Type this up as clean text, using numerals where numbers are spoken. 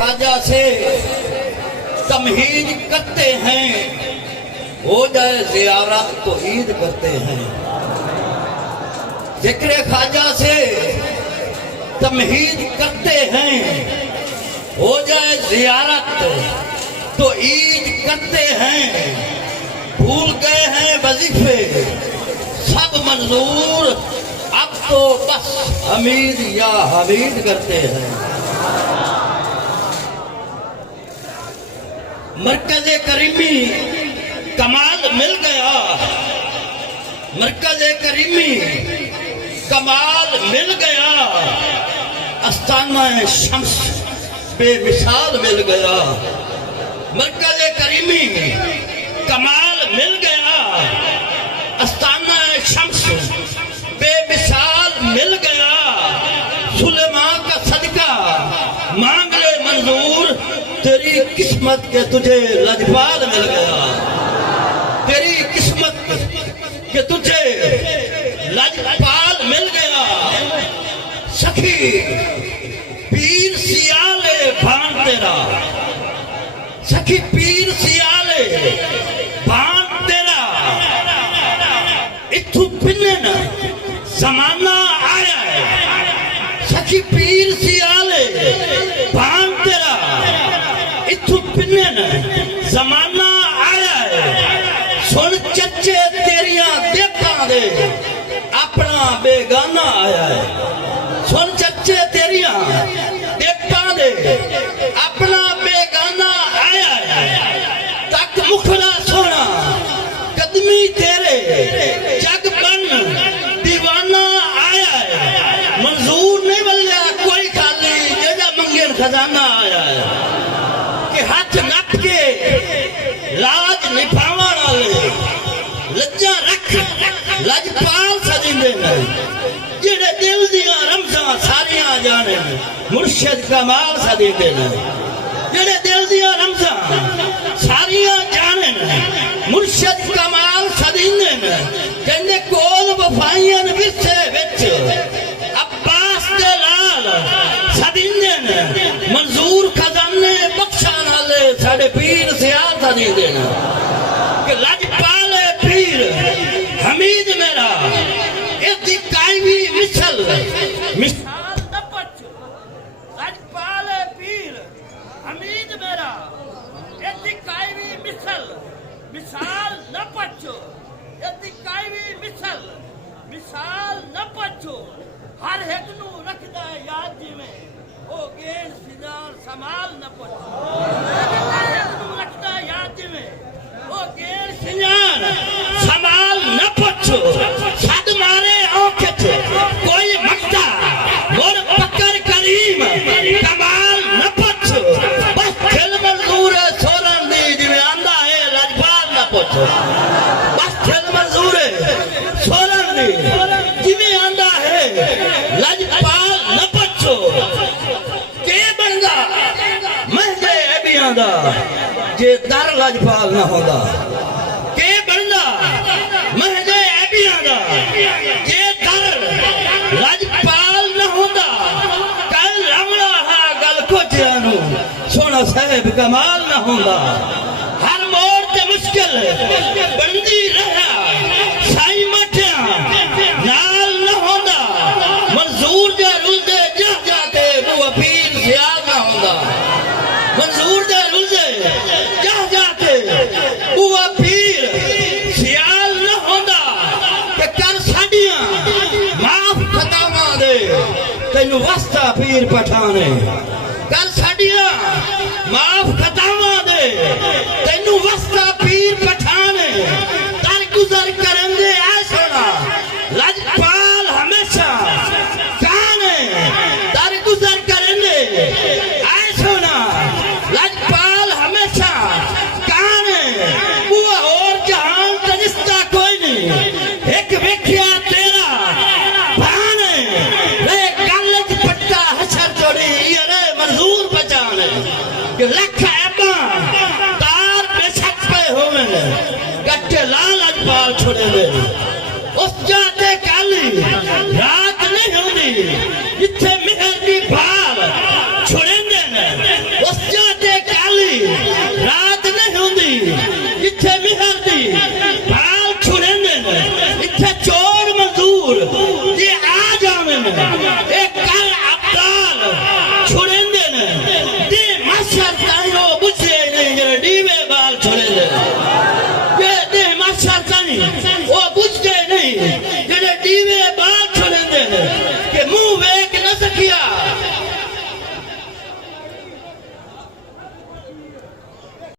ख्वाजा से तमहीद करते हैं, हो जाए ज़ियारत तो ईद करते हैं। जिक्र ख्वाजा से तमहीद करते हैं, हो जाए ज़ियारत तो ईद करते हैं। भूल गए हैं वजीफे सब मंजूर, अब तो बस हमीद या हमीद करते हैं। मरकज़े करीमी कमाल मिल गया, मरकज़े करीमी कमाल मिल गया। आस्ताना शम्स बेमिसाल मिल गया। मरकज़े करीमी कमाल मिल गया। आस्ताना शम्स बेमिसाल मिल गया। सुलेमान का सदका मांग ले मंजूर, तेरी किस्मत के तुझे लजपाल मिल गया। तेरी किस्मत के तुझे लजपाल मिल गया। सखी पीर सियाले भान तेरा, सखी पीर सियाले भान तेरा। इथू पिने न जमाना आया है, सखी पीर सियाले भान तेरा। इथू पिने न जमाना आया है। सुन चच्चे तेरिया देखा दे अपना बेगाना आया है। सुन चच्चे तेरिया देखा दे अपना बेगाना आया है। तक मुखड़ा सोना कदमी तेरे जग बन दीवाना आया है। मंजूर नहीं बल्ला कोई खाली जेदा मंगे खजाना आया है। कि हाथ नप के लाज निभावन वाले लज्जा रख लजपाल सजिंदे ने। जेड़े दिल दिया रमजा सारियां जाने मुर्शिद कमाल सजिंदे ने। जेड़े दिल दिया रमजा सारियां जाने मुर्शिद कमाल सजिंदे ने। कहंदे कोल वफाइयां विरसे विच अब्बास दे लाल सजिंदे ने। मंजूर खजाने बख्शान वाले साडे पीर सियाल सजिंदे ने। कि लजपाल पीर हमीद मेरा इदी कायवी मिसल मिसाल न पछ। लजपाल पीर हमीद मेरा इदी कायवी मिसल मिसाल न पछो। इदी कायवी मिसल मिसाल न पछो। हर एक नू रखदा याद जिवें ओ गेण सिंगार संभाल न पछो। हर एक नू रखदा याद जिवें ओ गेण सिंगार संभाल न पछो। सद मारे औखत कोई मक्ता मोर पकड़ करीम कमाल न पछो। बस दिल मंजूर है सोरन दी जिवें आंदा है लजपाल न पछो। बस दिल मंजूर है सोरन दी जिवें आंदा है लजपाल न पछो। के बनदा महजे अबियां दा जे दर लजपाल न होंदा। के बनदा महजे अबियां दा जे दर लजपाल न होंदा। कल रमड़ा हा गल खोजिया नू सोना साहिब कमाल न होंदा। हर मोड़ ते मुश्किल बनदी रहा साई मठिया नाल न होंदा। मंजूर दे रुलदे जा जाके बुआ पीर सियाल न होंदा। मंजूर दे रुलदे जा जाके बुआ पीर सियाल न होंदा। कि कर साडियां माफ खतावां दे तैनू वास्ता पीर पठाने। कर साडियां माफ खतावां दे तैनू वास्ता पीर पठाने। दर गुजर करन दे आ सोना लजपाल हमेशा काने। दर गुजर करन दे आ सोना लजपाल हमेशा काने। बुआ और जहान ते रिश्ता कोई नहीं एक वेखिया तेरा भाने। रे गल च पट्टा हशर जोड़ी अरे मंजूर बचाने। कि लख ऐबा तार बेशक पे होवे गट्टे लाल लजपाल छोड़े वे उस जा